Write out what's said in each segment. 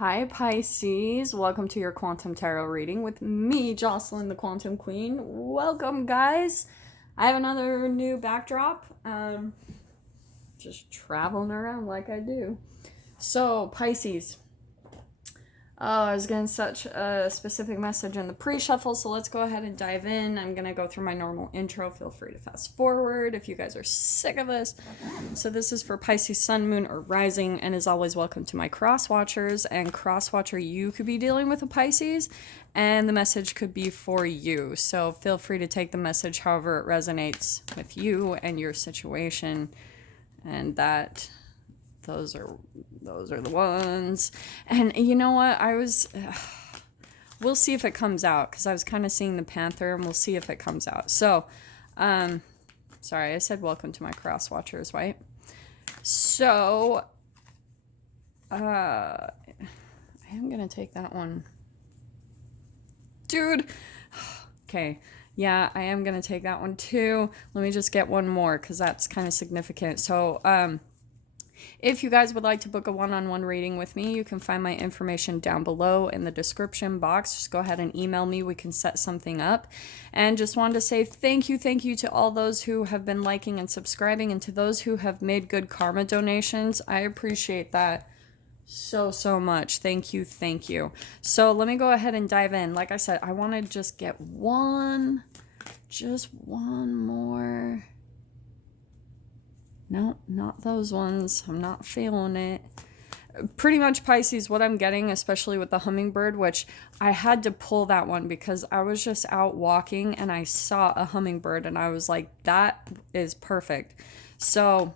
Hi Pisces, welcome to your Quantum Tarot reading with me, Jocelyn the Quantum Queen. Welcome guys. I have another new backdrop. Just traveling around like I do. So Pisces, I was getting such a specific message in the pre-shuffle, so let's go ahead and dive in. I'm going to go through my normal intro. Feel free to fast forward if you guys are sick of this. So this is for Pisces Sun, Moon, or Rising, and as always, welcome to my cross-watchers. And cross-watcher, you could be dealing with a Pisces, and the message could be for you. So feel free to take the message however it resonates with you and your situation, and that... Those are the ones. And you know what? We'll see if it comes out, because I was kind of seeing the Panther, and we'll see if it comes out. So, sorry, I said welcome to my cross watchers, right? So, I am going to take that one. Dude. Okay. Yeah, I am going to take that one too. Let me just get one more, because that's kind of significant. So, if you guys would like to book a one-on-one reading with me, you can find my information down below in the description box. Just go ahead and email me. We can set something up. And just wanted to say thank you to all those who have been liking and subscribing, and to those who have made good karma donations. I appreciate that so much. Thank you. So let me go ahead and dive in. Like I said, I want to just get just one more. No, not those ones. I'm not feeling it. Pretty much Pisces, what I'm getting, especially with the hummingbird, which I had to pull that one because I was just out walking and I saw a hummingbird and I was like, that is perfect. So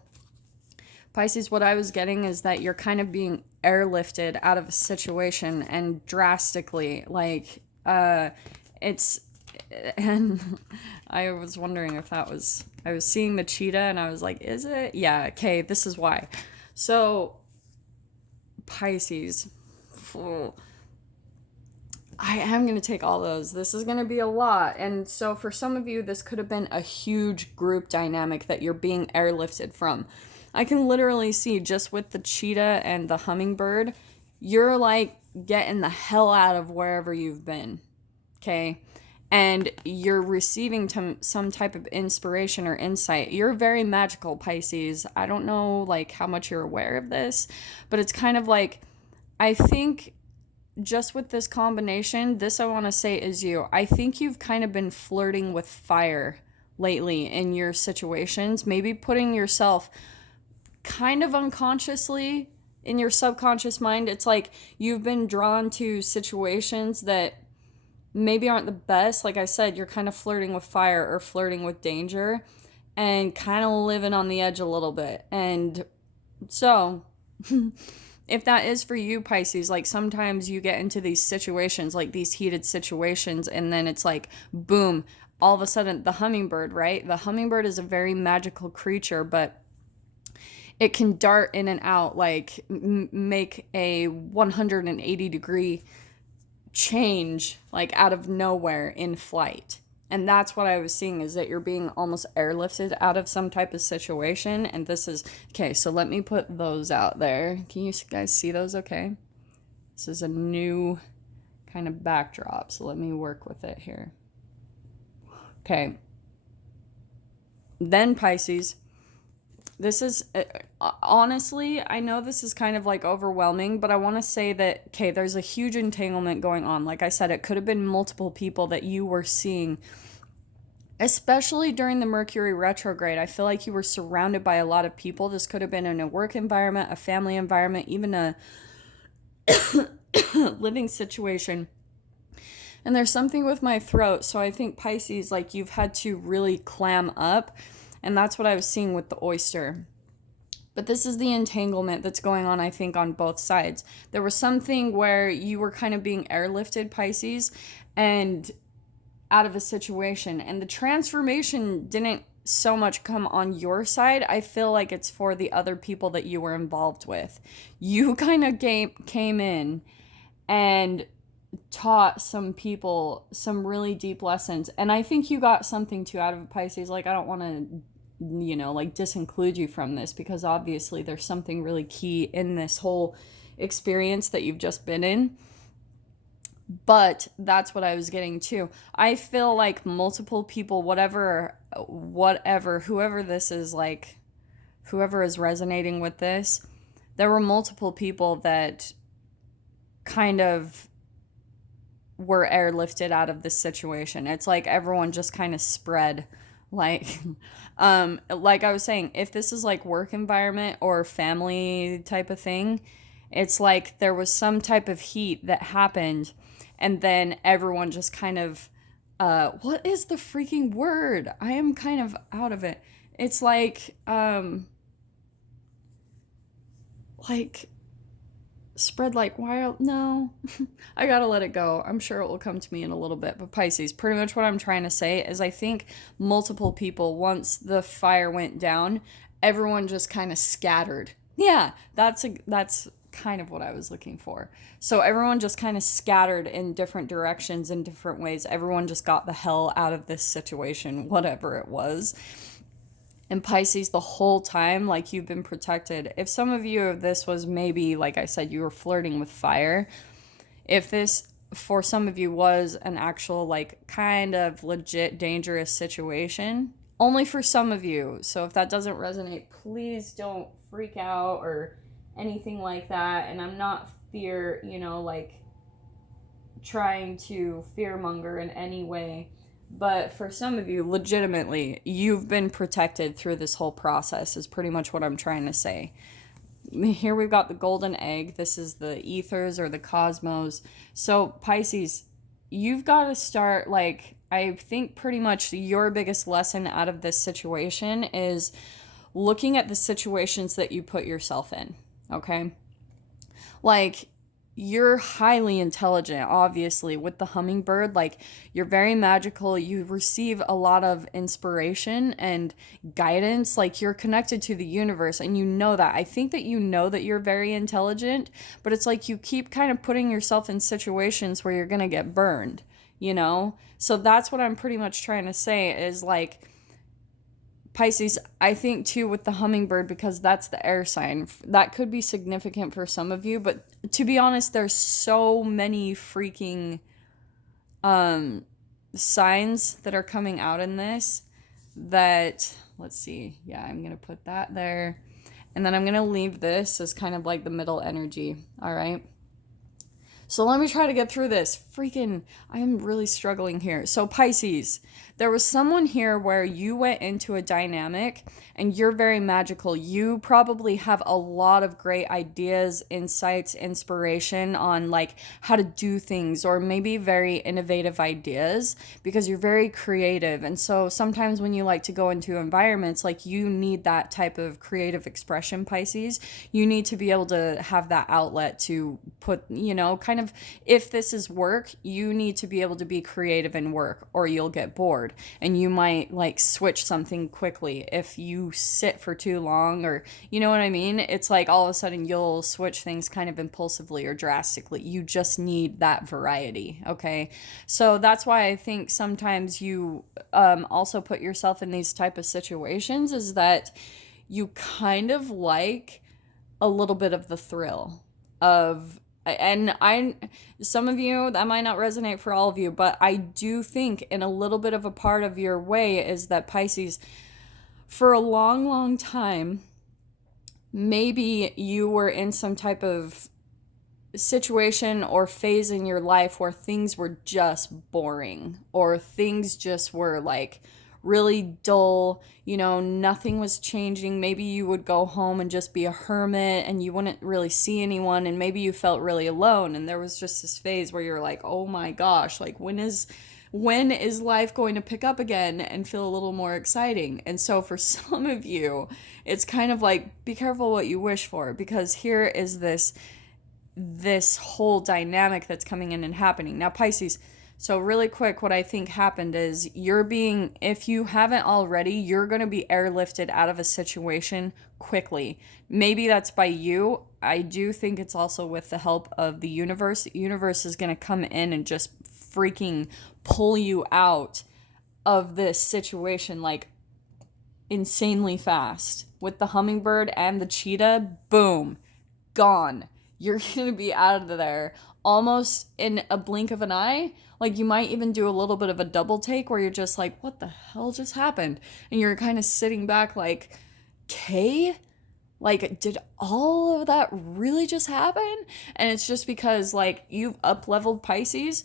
Pisces, what I was getting is that you're kind of being airlifted out of a situation, and drastically, like, it's... And I was wondering if that was... I was seeing the cheetah and I was like, is it? Yeah, okay, this is why. So, Pisces. I am going to take all those. This is going to be a lot. And so for some of you, this could have been a huge group dynamic that you're being airlifted from. I can literally see, just with the cheetah and the hummingbird, you're like getting the hell out of wherever you've been. Okay? And you're receiving some type of inspiration or insight. You're very magical, Pisces. I don't know, like, how much you're aware of this, but it's kind of like, I think just with this combination, this I want to say is you. I think you've kind of been flirting with fire lately in your situations, maybe putting yourself kind of unconsciously in your subconscious mind. It's like you've been drawn to situations that maybe aren't the best. Like I said, you're kind of flirting with fire or flirting with danger and kind of living on the edge a little bit. And so if that is for you, Pisces, like sometimes you get into these situations, like these heated situations, and then it's like, boom, all of a sudden the hummingbird, right? The hummingbird is a very magical creature, but it can dart in and out, like make a 180-degree change, like out of nowhere in flight. And that's what I was seeing, is that you're being almost airlifted out of some type of situation. And this is okay. So let me put those out there. Can you guys see those? Okay, this is a new kind of backdrop, so let me work with it here. Okay, then Pisces, this is, honestly, I know this is kind of like overwhelming, but I want to say that, okay, there's a huge entanglement going on. Like I said, it could have been multiple people that you were seeing, especially during the Mercury retrograde. I feel like you were surrounded by a lot of people. This could have been in a work environment, a family environment, even a living situation. And there's something with my throat. So I think Pisces, like, you've had to really clam up. And that's what I was seeing with the oyster. But this is the entanglement that's going on, I think, on both sides. There was something where you were kind of being airlifted, Pisces, and out of a situation. And the transformation didn't so much come on your side. I feel like it's for the other people that you were involved with. You kind of came in and taught some people some really deep lessons. And I think you got something too out of it, Pisces. Like, I don't want to like disinclude you from this, because obviously there's something really key in this whole experience that you've just been in. But that's what I was getting to. I feel like multiple people, whatever, whoever this is, like, whoever is resonating with this, there were multiple people that kind of were airlifted out of this situation. It's like everyone just kind of spread. Like, like I was saying, if this is like work environment or family type of thing, it's like there was some type of heat that happened, and then everyone just kind of, what is the freaking word? I am kind of out of it. It's like spread like wild. No, I gotta let it go. I'm sure it will come to me in a little bit. But Pisces, pretty much what I'm trying to say is I think multiple people, once the fire went down, everyone just kind of scattered. Yeah, that's kind of what I was looking for. So everyone just kind of scattered in different directions, in different ways. Everyone just got the hell out of this situation, whatever it was. And Pisces, the whole time, like, you've been protected. If some of you, this was maybe, like I said, you were flirting with fire. If this, for some of you, was an actual, like, kind of legit dangerous situation, only for some of you. So if that doesn't resonate, please don't freak out or anything like that. And I'm not trying to fearmonger in any way. But for some of you, legitimately, you've been protected through this whole process, is pretty much what I'm trying to say. Here we've got the golden egg. This is the ethers or the cosmos. So Pisces, you've got to start, like, I think pretty much your biggest lesson out of this situation is looking at the situations that you put yourself in, okay? Like, you're highly intelligent, obviously, with the hummingbird. Like, you're very magical. You receive a lot of inspiration and guidance. Like, you're connected to the universe, and you know that. I think that you know that you're very intelligent, but it's like you keep kind of putting yourself in situations where you're going to get burned, you know? So that's what I'm pretty much trying to say is, like, Pisces, I think too with the hummingbird, because that's the air sign, that could be significant for some of you, but to be honest, there's so many freaking signs that are coming out in this that, let's see, yeah, I'm gonna put that there, and then I'm gonna leave this as kind of like the middle energy. All right, so let me try to get through this. Freaking, I am really struggling here. So Pisces, there was someone here where you went into a dynamic and you're very magical. You probably have a lot of great ideas, insights, inspiration on like how to do things, or maybe very innovative ideas because you're very creative. And so sometimes when you like to go into environments, like, you need that type of creative expression, Pisces. You need to be able to have that outlet to put, kind of, if this is work, you need to be able to be creative in work or you'll get bored. And you might like switch something quickly if you sit for too long, or you know what I mean? It's like all of a sudden you'll switch things kind of impulsively or drastically. You just need that variety, okay? So that's why I think sometimes you also put yourself in these type of situations, is that you kind of like a little bit of the thrill of, and some of you, that might not resonate for all of you, but I do think in a little bit of a part of your way is that Pisces, for a long, long time, maybe you were in some type of situation or phase in your life where things were just boring, or things just were like really dull, nothing was changing. Maybe you would go home and just be a hermit and you wouldn't really see anyone, and maybe you felt really alone, and there was just this phase where you're like, oh my gosh, like, when is life going to pick up again and feel a little more exciting? And so for some of you, it's kind of like, be careful what you wish for, because here is this whole dynamic that's coming in and happening. Now, Pisces, so really quick, what I think happened is if you haven't already, you're going to be airlifted out of a situation quickly. Maybe that's by you. I do think it's also with the help of the universe. The universe is going to come in and just freaking pull you out of this situation like insanely fast. With the hummingbird and the cheetah, boom, gone. you're going to be out of there almost in a blink of an eye. Like, you might even do a little bit of a double take where you're just like, what the hell just happened? And you're kind of sitting back like, okay, like, did all of that really just happen? And it's just because, like, you've up-leveled Pisces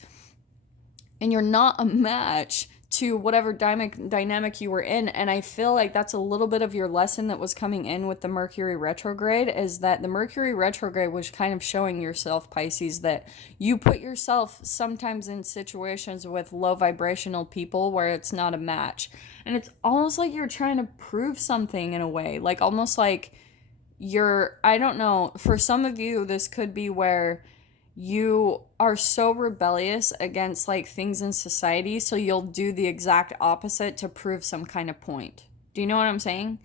and you're not a match to whatever dynamic you were in. And I feel like that's a little bit of your lesson that was coming in with the Mercury retrograde, is that the Mercury retrograde was kind of showing yourself, Pisces, that you put yourself sometimes in situations with low vibrational people where it's not a match. And it's almost like you're trying to prove something in a way, like almost like I don't know, for some of you, this could be where you are so rebellious against like things in society, so you'll do the exact opposite to prove some kind of point. Do you know what I'm saying?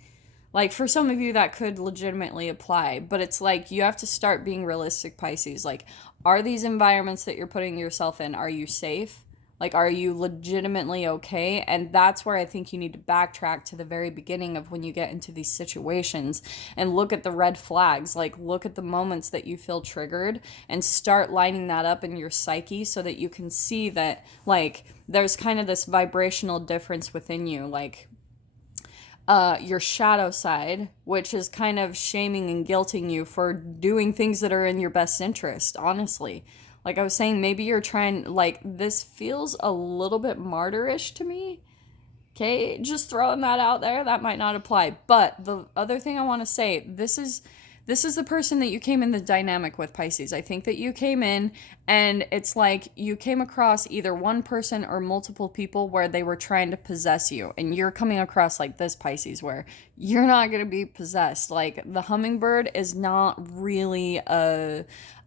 Like, for some of you that could legitimately apply, but it's like you have to start being realistic, Pisces. Like, are these environments that you're putting yourself in, are you safe? Like, are you legitimately okay? And that's where I think you need to backtrack to the very beginning of when you get into these situations and look at the red flags. Like, look at the moments that you feel triggered and start lining that up in your psyche so that you can see that, like, there's kind of this vibrational difference within you. Like, your shadow side, which is kind of shaming and guilting you for doing things that are in your best interest, honestly. Like I was saying, maybe you're trying, like, this feels a little bit martyrish to me. Okay, just throwing that out there. That might not apply. But the other thing I want to say, this is the person that you came in the dynamic with, Pisces. I think that you came in and it's like you came across either one person or multiple people where they were trying to possess you. And you're coming across like this, Pisces, where you're not going to be possessed. Like, the hummingbird is not really a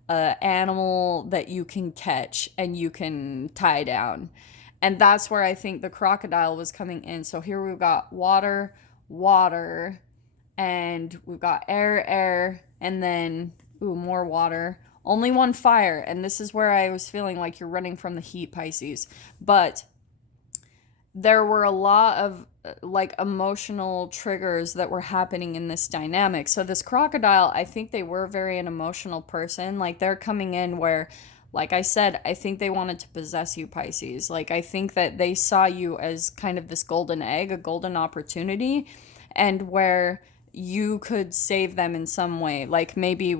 animal that you can catch and you can tie down. And that's where I think the crocodile was coming in. So here we've got water, water, and we've got air, and then, more water. Only one fire. And this is where I was feeling like you're running from the heat, Pisces. But there were a lot of like emotional triggers that were happening in this dynamic. So this crocodile, I think they were very an emotional person. Like, they're coming in where, like I said, I think they wanted to possess you, Pisces. Like, I think that they saw you as kind of this golden egg, a golden opportunity, and where you could save them in some way. Like, maybe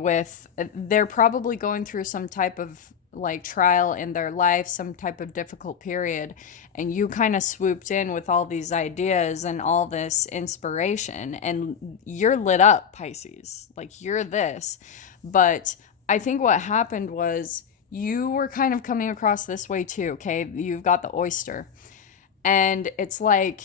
they're probably going through some type of like trial in their life, some type of difficult period, and you kind of swooped in with all these ideas and all this inspiration, and you're lit up, Pisces. Like, you're this. But I think what happened was you were kind of coming across this way too, okay? You've got the oyster, and it's like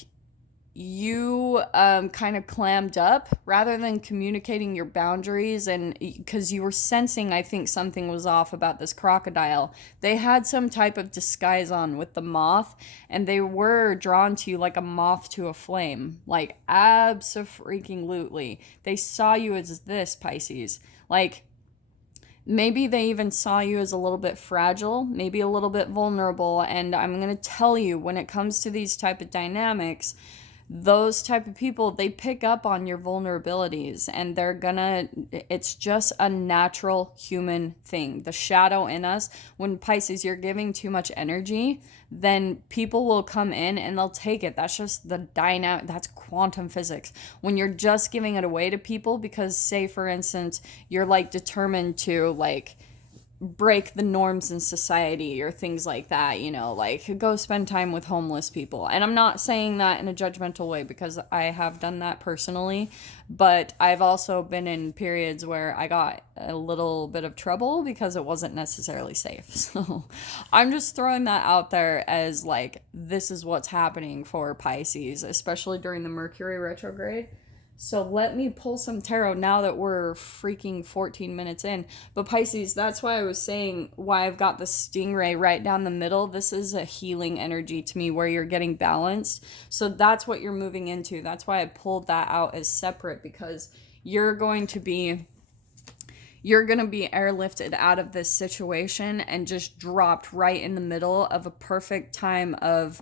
you kind of clammed up rather than communicating your boundaries. And because you were sensing, I think something was off about this crocodile. They had some type of disguise on with the moth, and they were drawn to you like a moth to a flame. Like, abso-freaking-lutely. They saw you as this, Pisces. Like, maybe they even saw you as a little bit fragile, maybe a little bit vulnerable. And I'm going to tell you, when it comes to these type of dynamics, those type of people, they pick up on your vulnerabilities, and it's just a natural human thing. The shadow in us, when Pisces, you're giving too much energy, then people will come in and they'll take it. That's just the dynamic. That's quantum physics. When you're just giving it away to people because, say for instance, you're like determined to like break the norms in society or things like that, like go spend time with homeless people. And I'm not saying that in a judgmental way, because I have done that personally, but I've also been in periods where I got a little bit of trouble because it wasn't necessarily safe. So I'm just throwing that out there as like, this is what's happening for Pisces, especially during the Mercury retrograde. So let me pull some tarot now that we're freaking 14 minutes in. But Pisces, that's why I was saying why I've got the stingray right down the middle. This is a healing energy to me where you're getting balanced. So that's what you're moving into. That's why I pulled that out as separate, because you're going to be airlifted out of this situation and just dropped right in the middle of a perfect time of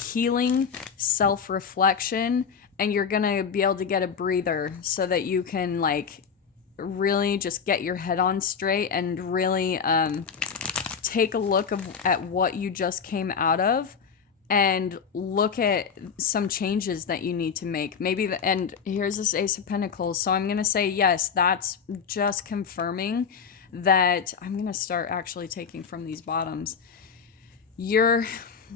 healing, self-reflection, and you're going to be able to get a breather so that you can like really just get your head on straight and really take a look at what you just came out of and look at some changes that you need to make. Maybe, and here's this Ace of Pentacles. So I'm going to say, yes, that's just confirming that I'm going to start actually taking from these bottoms. You're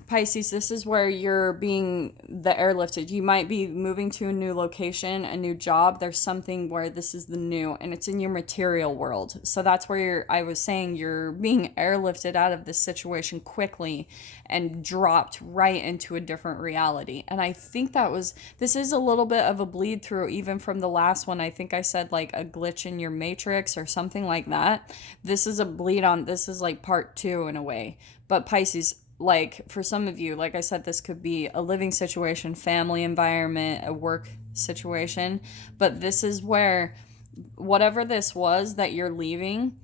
Pisces, this is where you're being the airlifted. You might be moving to a new location, a new job. There's something where this is the new, and it's in your material world. So that's where I was saying you're being airlifted out of this situation quickly and dropped right into a different reality. And I think this is a little bit of a bleed through even from the last one. I think I said like a glitch in your matrix or something like that. This is a bleed on, this is like part 2 in a way. But Pisces, like for some of you, like I said, this could be a living situation, family environment, a work situation. But this is where whatever this was that you're leaving,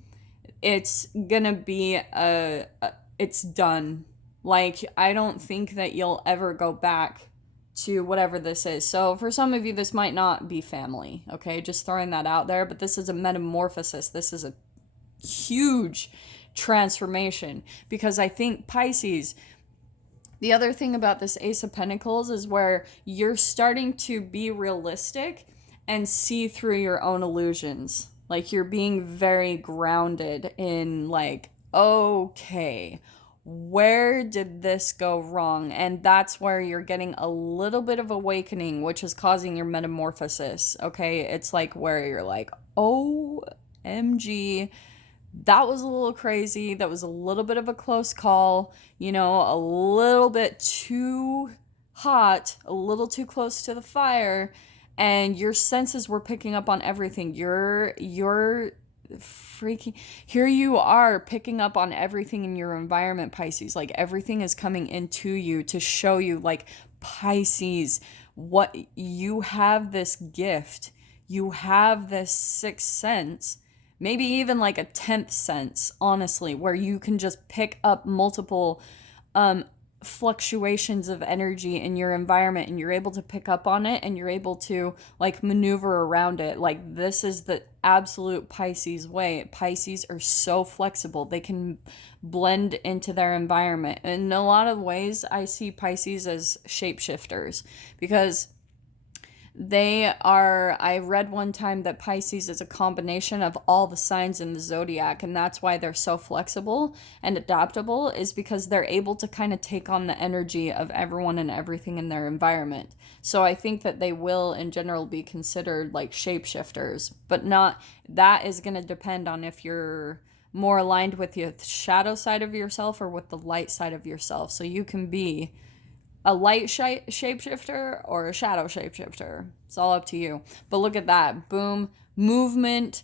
it's gonna be it's done. Like, I don't think that you'll ever go back to whatever this is. So for some of you, this might not be family, okay? Just throwing that out there. But this is a metamorphosis. This is a huge transformation, because I think Pisces, the other thing about this Ace of Pentacles is where you're starting to be realistic and see through your own illusions. Like, you're being very grounded in like, okay, where did this go wrong? And that's where you're getting a little bit of awakening, which is causing your metamorphosis. Okay, it's like where you're like, OMG, that was a little crazy. That was a little bit of a close call, you know, a little bit too hot, a little too close to the fire, and your senses were picking up on everything. You're freaking, here you are picking up on everything in your environment, Pisces. Like, everything is coming into you to show you, like, Pisces, what you have, this gift, you have this sixth sense, maybe even like a 10th sense, honestly, where you can just pick up multiple fluctuations of energy in your environment, and you're able to pick up on it, and you're able to like maneuver around it. Like, this is the absolute Pisces way. Pisces are so flexible. They can blend into their environment. In a lot of ways, I see Pisces as shapeshifters, because I read one time that Pisces is a combination of all the signs in the zodiac, and that's why they're so flexible and adaptable, is because they're able to kind of take on the energy of everyone and everything in their environment. So I think that they will in general be considered like shapeshifters, but not, that is going to depend on if you're more aligned with the shadow side of yourself or with the light side of yourself. So you can be a light shapeshifter or a shadow shapeshifter. It's all up to you. But look at that. Boom. Movement.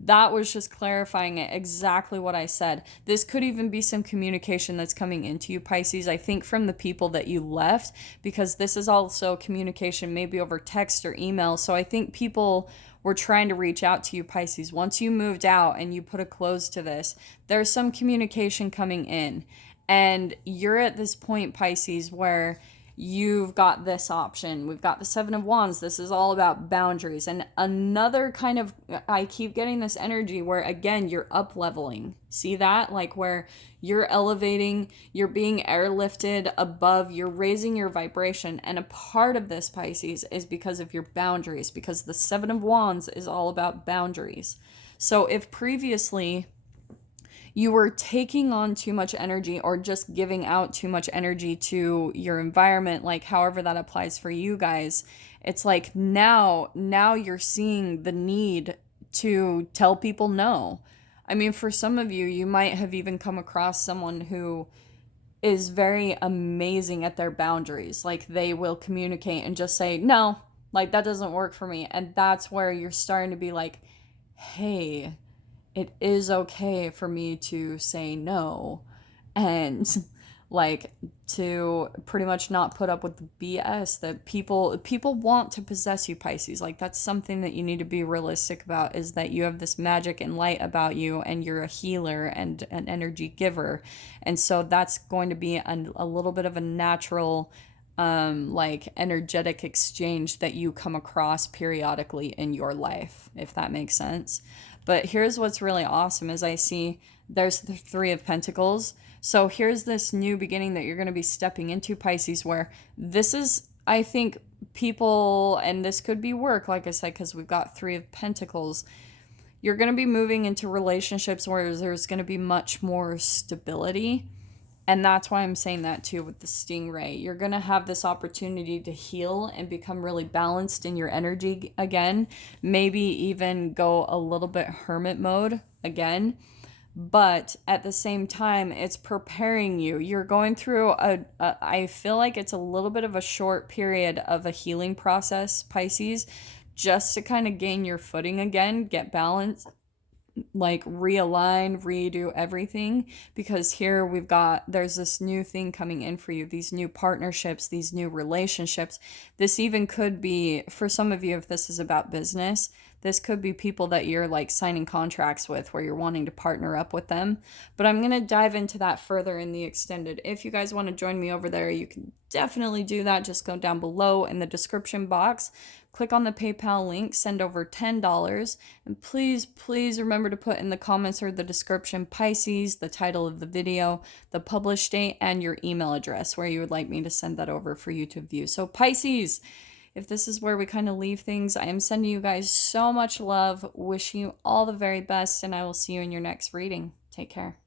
That was just clarifying it, exactly what I said. This could even be some communication that's coming into you, Pisces, I think from the people that you left, because this is also communication maybe over text or email. So I think people were trying to reach out to you, Pisces. Once you moved out and you put a close to this, there's some communication coming in. And you're at this point, Pisces, where you've got this option. We've got the Seven of Wands. This is all about boundaries. And another kind of, I keep getting this energy where, again, you're up leveling. See that? Like, where you're elevating, you're being airlifted above, you're raising your vibration. And a part of this, Pisces, is because of your boundaries, because the Seven of Wands is all about boundaries. So if previously you were taking on too much energy or just giving out too much energy to your environment, like however that applies for you guys, it's like now you're seeing the need to tell people no. I mean, for some of you, you might have even come across someone who is very amazing at their boundaries. Like, they will communicate and just say, no, like, that doesn't work for me. And that's where you're starting to be like, hey, it is okay for me to say no, and like to pretty much not put up with the BS that people want to possess you, Pisces. Like, that's something that you need to be realistic about, is that you have this magic and light about you, and you're a healer and an energy giver. And so that's going to be a little bit of a natural like energetic exchange that you come across periodically in your life, if that makes sense. But here's what's really awesome is I see there's the Three of Pentacles. So here's this new beginning that you're going to be stepping into, Pisces, where this is, I think, people, and this could be work, like I said, because we've got Three of Pentacles. You're going to be moving into relationships where there's going to be much more stability. And that's why I'm saying that too with the stingray. You're going to have this opportunity to heal and become really balanced in your energy again. Maybe even go a little bit hermit mode again. But at the same time, it's preparing you. You're going through I feel like it's a little bit of a short period of a healing process, Pisces, just to kind of gain your footing again, get balanced, like realign, redo everything, because here there's this new thing coming in for you, these new partnerships, these new relationships. This even could be, for some of you, if this is about business, this could be people that you're like signing contracts with where you're wanting to partner up with them. But I'm going to dive into that further in the extended. If you guys want to join me over there, you can definitely do that. Just go down below in the description box, click on the PayPal link, send over $10, and please remember to put in the comments or the description Pisces, the title of the video, the published date, and your email address where you would like me to send that over for you to view. So Pisces, if this is where we kind of leave things, I am sending you guys so much love, wishing you all the very best, and I will see you in your next reading. Take care.